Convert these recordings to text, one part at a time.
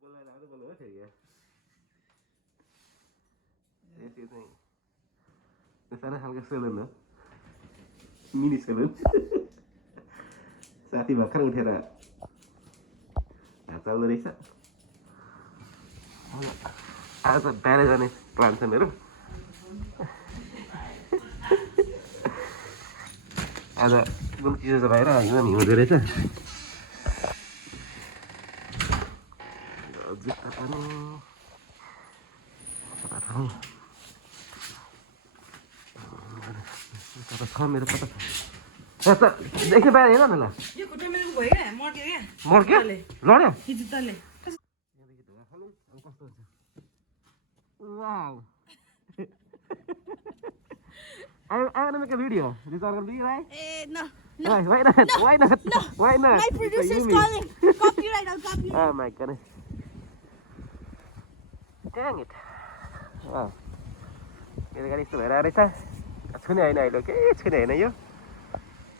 बोल्न लाग्दा बोल्नु हो ठिक है त्यो चाहिँ सानो खालको सेलुन हो मिनी सेलुन साथी भर्खर उठेर हात चाल्दो रहेछ आज बाहिर जाने प्लान छ मेरो आज कुन चिज बाहिर हिउँ हिउँदो रहेछ जुत्ता पनि छ मेरो कता छ देख्ने बाहिर हेर न ल मर्क्यो लड्यो कस्तो हुन्छ wow I want to make a video. This are going to be right? No. Why not? Why not? Why not? My producer's calling. Copyright, I'll copy. Oh my goodness. Dang it. Wow. मेरो गाडी यस्तो भएर रहेछ छुने होइन अहिले के छुने होइन यो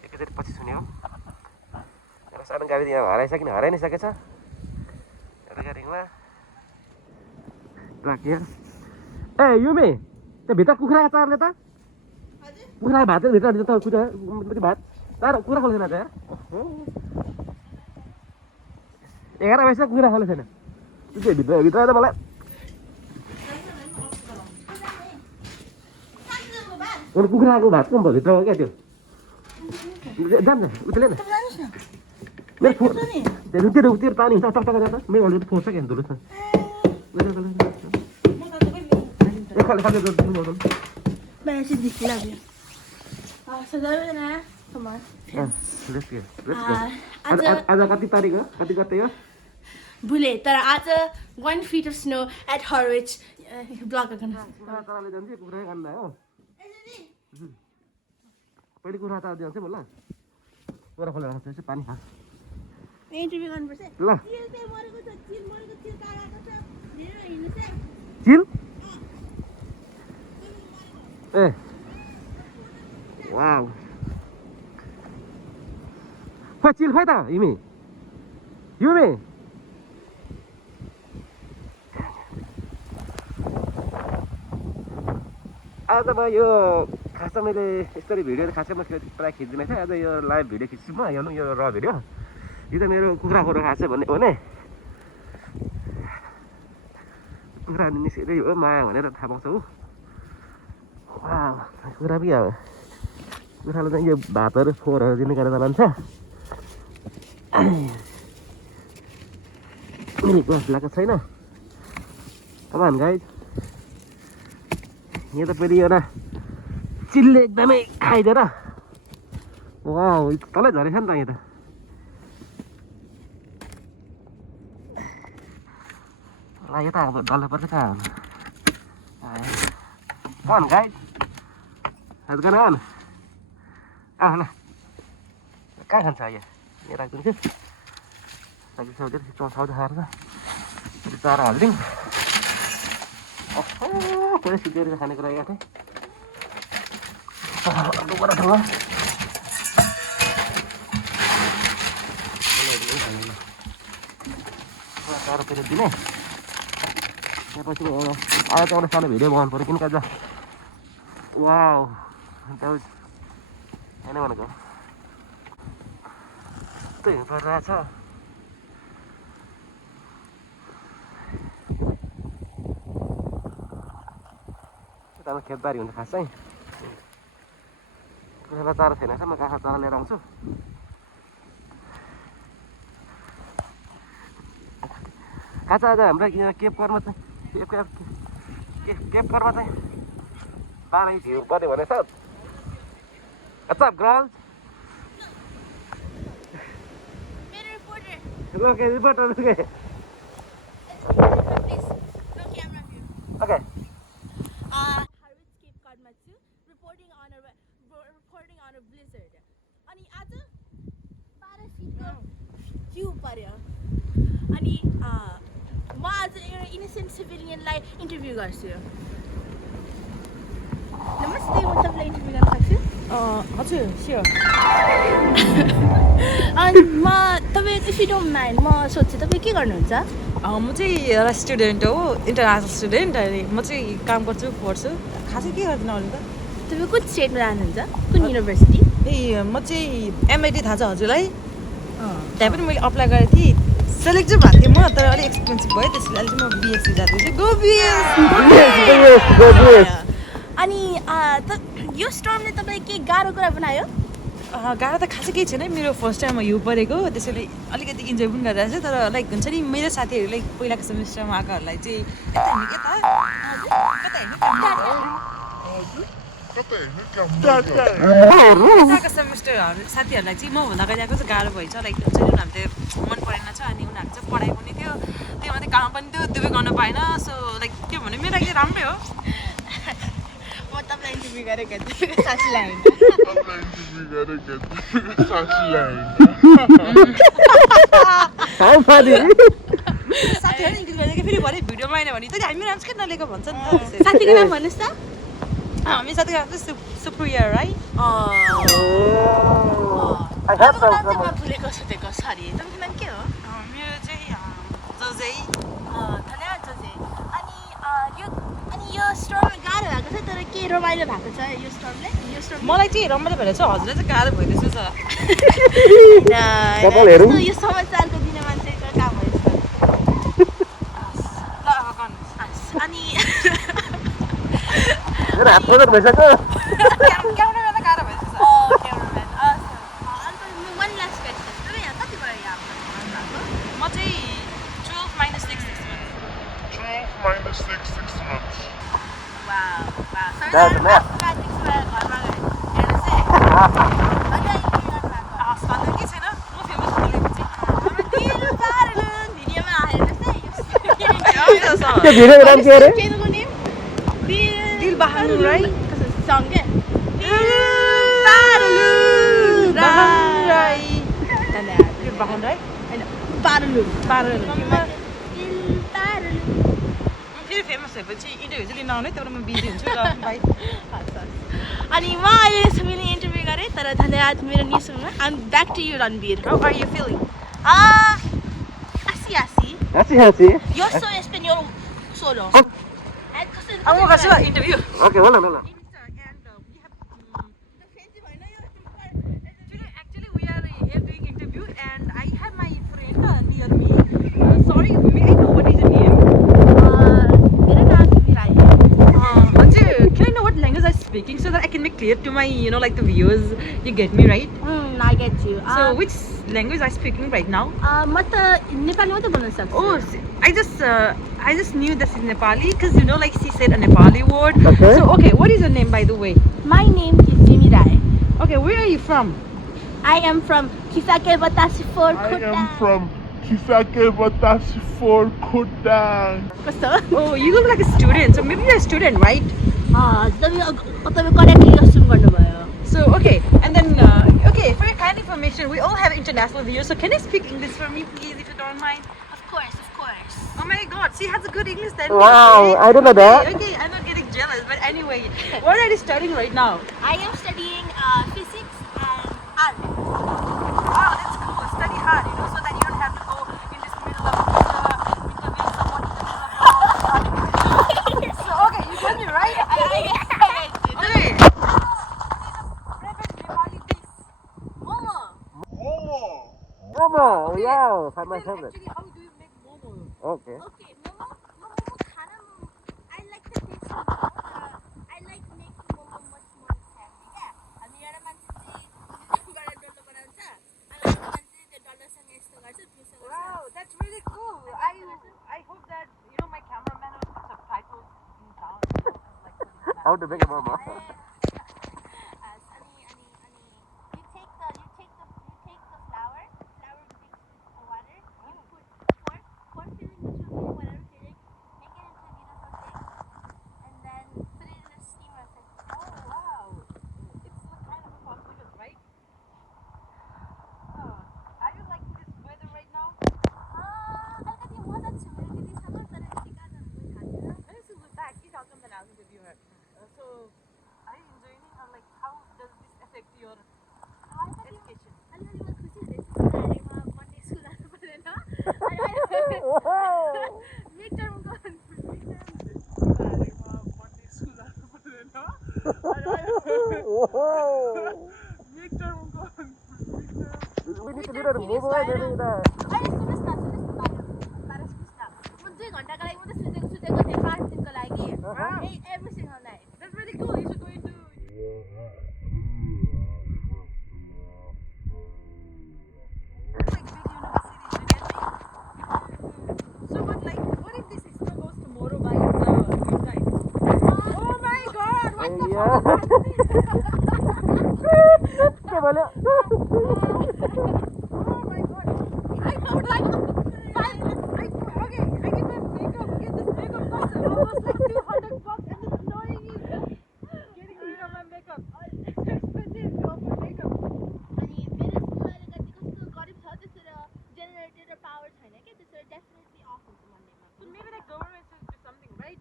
एकैचोटि पछि छुने हो मेरो सानो गाडी यहाँ हराइ नै सकेछ एउटा गाडीमा लाग्यो ए युमी त्यो भित्र कुखुरा चार्ने त कुखुरा भात भित्र त कुखुरा भात तर कुखुरा खोल्दैन त 11 बजे कुखुरा खोल्ने छैन त्यो भित्र त मलाई कुखुराको भात कुन भित्र हो क्या त्यो जान्छ उतले न मेरो फोन त्यो पानी हुन्छ टक टक जान्छ मेरो अलरेडी फोन छ क्या धुलो छ आज कति तारिक हो कति गते हो भुले तर आज 1 feet of snow at Horwich block गर्न तराले जान्छ कुखुरा खान्न हो पहिले कुखुरा त दिन्छ होला कुखुरा खोलेर खान्छ यसो पानी खा इन्टरभ्यु गर्नुपर्छ ल चिल चाहिँ मरेको छ चिल काटेको छ हेर हिँड्नु चाहिँ चिल ए वाउ खोइ चिल खोइ त युमी आज म यो खासमा मैले यस्तरी भिडियो खासै म प्रायः खिच्दिनँ थिएँ आज यो लाइभ भिडियो खिच्छु म हेर्नु यो र भिडियो यो त मेरो कुखुरा खोर खाएको छ भन्ने हो भने कुखुरा निस्केरै हो माया भनेर थाहा पाउँछ हो कुखुरा पनि अब कुखुरालाई चाहिँ यो भातहरू फोहोरहरू दिने गरेर लान्छ गफ लगाएको छैन कमान गाइज यहाँ त फेरि एउटा चिलले एकदमै खाइदिएर वाउ तलै झरेछ नि त यहाँ त ल यो त अब डल्लो पर्छ कहाँ कमान guys Let's go on. Ah, lah. Kah saya. Ini ragu sih. Lagi saja di harga. Di cara ring. Oh, boleh sih dari sana kerja deh. Aduh, mana dua. Cara pilih gini. Siapa sih ini? Ada orang sana video mohon pergi aja. Wow. That was I don't want to go. Tưởng vào ra sao? Kita mau खेत बारी हुन्छ खास चाहिँ कुखुरा चारो छैन म काखा चारो लिएर आउँछु काचा आज हाम्रो यहाँ केपकरमा चाहिँ केपकरमा चाहिँ 12 इंच हिउँ पर्यो भनेछ What's up, girls? Look, reporter, okay. Please, no camera view. Okay. Harwich Cape Kathmandu reporting on a blizzard. Ani आज 12 feet को हिउँ पर्यो अनि म आज एउटा इनोसेन्ट सिभिलियनलाई इन्टरभ्यु गर्छु नमस्ते म तपाईलाई इन्टरभ्यु गर्न सक्छु हजुर स्योर अनि तपाईँ इफ यु डोन्ट माइन्ड म सोध्छु तपाईँ के गर्नुहुन्छ म चाहिँ एउटा स्टुडेन्ट हो इन्टरनेसनल स्टुडेन्ट अनि म चाहिँ काम गर्छु पढ्छु खासै के गर्दिनँ अरू त तपाईँ कुन स्टेटमा जानुहुन्छ कुन युनिभर्सिटी ए म चाहिँ एमआइटी थाहा छ हजुरलाई त्यहाँ पनि मैले अप्लाई गरेको थिएँ सेलेक्ट चाहिँ भएको थिएँ म तर अलिक एक्सपेन्सिभ भयो त्यसले अहिले चाहिँ म बिएससी जाँदैछु गो बिएस अनि यो स्टर्मले तपाईँ के गाह्रो कुरा बनायो गाह्रो त खासै केही छैन मेरो फर्स्ट टाइम हिउँ परेको त्यसैले अलिकति इन्जोय पनि गरिरहेको छु तर लाइक हुन्छ नि मेरो साथीहरू लाइक पहिलाको सेमिस्टरमा आएकोहरूलाई चाहिँ यताको सेमिस्टरहरू साथीहरूलाई चाहिँ मभन्दा गइरहेको चाहिँ गाह्रो भएछ लाइक हुन्छ नि उनीहरूले मन परेन छ अनि उनीहरूको चाहिँ पढाइ पनि थियो त्यही मात्रै काम पनि थियो दुवै गर्न पाएन सो लाइक के भन्नु मेरो लागि राम्रै हो म तपाईँलाई इन्टरभ्यू गरेको थिएँ साथीलाई साथीहरू इङ्ग्लिस गरेको फेरि भरे भिडियोमा आएन भने त हामी राम्रोस् किन नलिएको भन्छ नि त साथीको नाम भन्नुहोस् त हामी साथीको नाम चाहिँ सुप्रिया राई तपाईँको नाम चाहिँ म भुलेको सोधेको सरी तपाईँको नाम के हो मेरो चाहिँ जोजै धन्यवाद जोजे अनि यो स्टर्म गाह्रो भएको छ तर के रमाइलो भएको छ यो स्टर्मले मलाई चाहिँ रमाइलो भएर छ हजुरलाई चाहिँ गाह्रो भइरहेछ छ यो समाचारको दिने मान्छेको काम हो यस्तो ल अब गर्नुहोस् अनि हात भइसक्यो क्यामेरा त गाह्रो भइरहेछ क्यामराम्यान अन्त वान लास्ट क्वेसन तपाईँ यहाँ कति भयो यहाँ म चाहिँ 12 - 6 months. Wow. That's enough. सानो के छैन म फेमस बोलेको चाहिँ त्यो भिडियोको नाम के अरे दिल बहादुर राई फेरि फेमस भएपछि इन्टरभ्यू चाहिँ लिन आउने त्यहाँबाट म बिजी हुन्छु ल बाई अनि म अहिले मैले इन्टरभ्यू गरेँ तर धन्यवाद मेरो न्युजमा I am back to you Ranveer how are you feeling Así. हाँसी Yo soy español solo. अब म गर्छु इन्टरभ्यू ओके होला होला Actually, we are here doing interview, and I have my friend near me. Sorry, may I know what is your name? मेरा नाम किमिराई है. Can I know what language I'm speaking so that I can make clear to my, like the viewers? You get me right? I get you. So which language I'm speaking right now? म त नेपाली मात्रै बोल्न सक्छु. Oh, I just knew this in Nepali because like she said a Nepali word. Okay. So okay, what is your name by the way? My name is Jimirai. Okay, where are you from? I am from Kisake Batasi for I am from Kisake Batasi for Kutang. कस्तो? Oh, you look like a student. So maybe you're a student, right? तपाईँ correctly assume गर्नुभयो. So okay, and then okay, for your kind information, we all have international viewers. So can you speak English for me, please, if you don't mind? Of course. Oh my God, she has a good English then. Wow, I don't know that. Okay, I'm not getting jealous, but anyway, what are you studying right now? I am studying physics and art. Wow, that's cool. Study hard, so that you don't have to go in this middle of interviewing someone in the middle of So okay, you got me right. Okay. Momo, yeah, find my favorite. Actually, how do you make momo? Okay. Okay, momo खाना I like the taste of I like making momo much more healthy. क्या? हामी एउटा मान्छे चाहिँ बाट डल्लो बनाउँछ अनि अर्को मान्छे त्यो डल्लोसँग यस्तो गर्छ त्यसो गर्छ. Wow, that's really cool. I hope that my cameraman will put subtitles in down. How to make a momo? Ani you take the flour mixed with water. You put pork filling, which will be whatever filling. Make it into something, and then put it in a steamer. Oh wow, it's kind of a complicated, right? Are you liking this weather right now? अलिकति मजा छ मेरो त्यतिसम्म तर त्यति गाह्रो पनि छैन. This is the fact. She's also an interviewer. So, are you Oh! Midterm ko. We need to do that move on. अहिले सुन्नुहोस् न बाह्र सुन्नुहोस् न म 2 घन्टाको लागि मात्रै सुतेको थिएँ 5 दिनको लागि every single night. That's really cool. You should go into. Like big universities, you get me? So, but like, what if this expo goes tomorrow by the time? Oh my God! What the fuck? के भन्यो Oh my God! I would like okay, I get my makeup, get this makeup cost almost like $200 and it's annoying me. Getting rid of my makeup. It's expensive for makeup. अनि मेरो school अहिले कति कस्तो गरिब छ त्यसरी generator र power छैन के त्यसरी डेफिनेटली अफ हुन्छ मन्डेमा. So maybe the government should do something, right?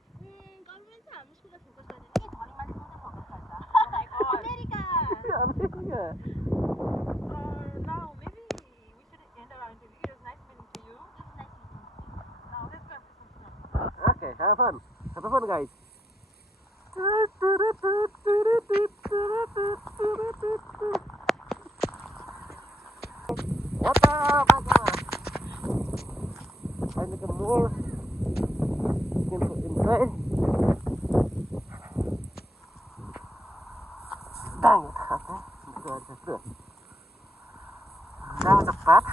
Government चाहिँ हाम्रो स्कुललाई फोकस गर्दैन कि धनी मान्छे मात्रै फोकस गर्छ. Oh my God. America. Now maybe we should end our interview. It was nice meeting to you. Now let's go and play some stuff. Okay, have fun. Have fun, guys. What up? I make a more inside. Dang it. Okay. Just do it. That was a path.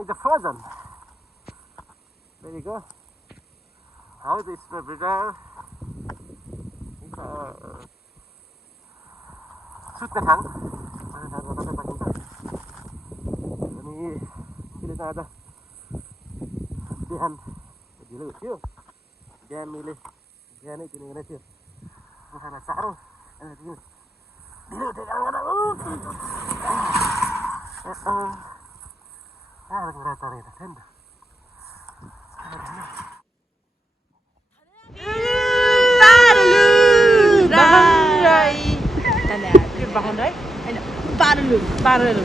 It's frozen. There you go. How is this brother? सुत्ने ठाउँ अनि यसले चाहिँ आज बिहान ढिलो उठ्यो बिहानै किनेको थियो कुखुरालाई साह्रो ढिलो उठेर कुरा चढेको थियो नि त Behind, right? I know. Barelu.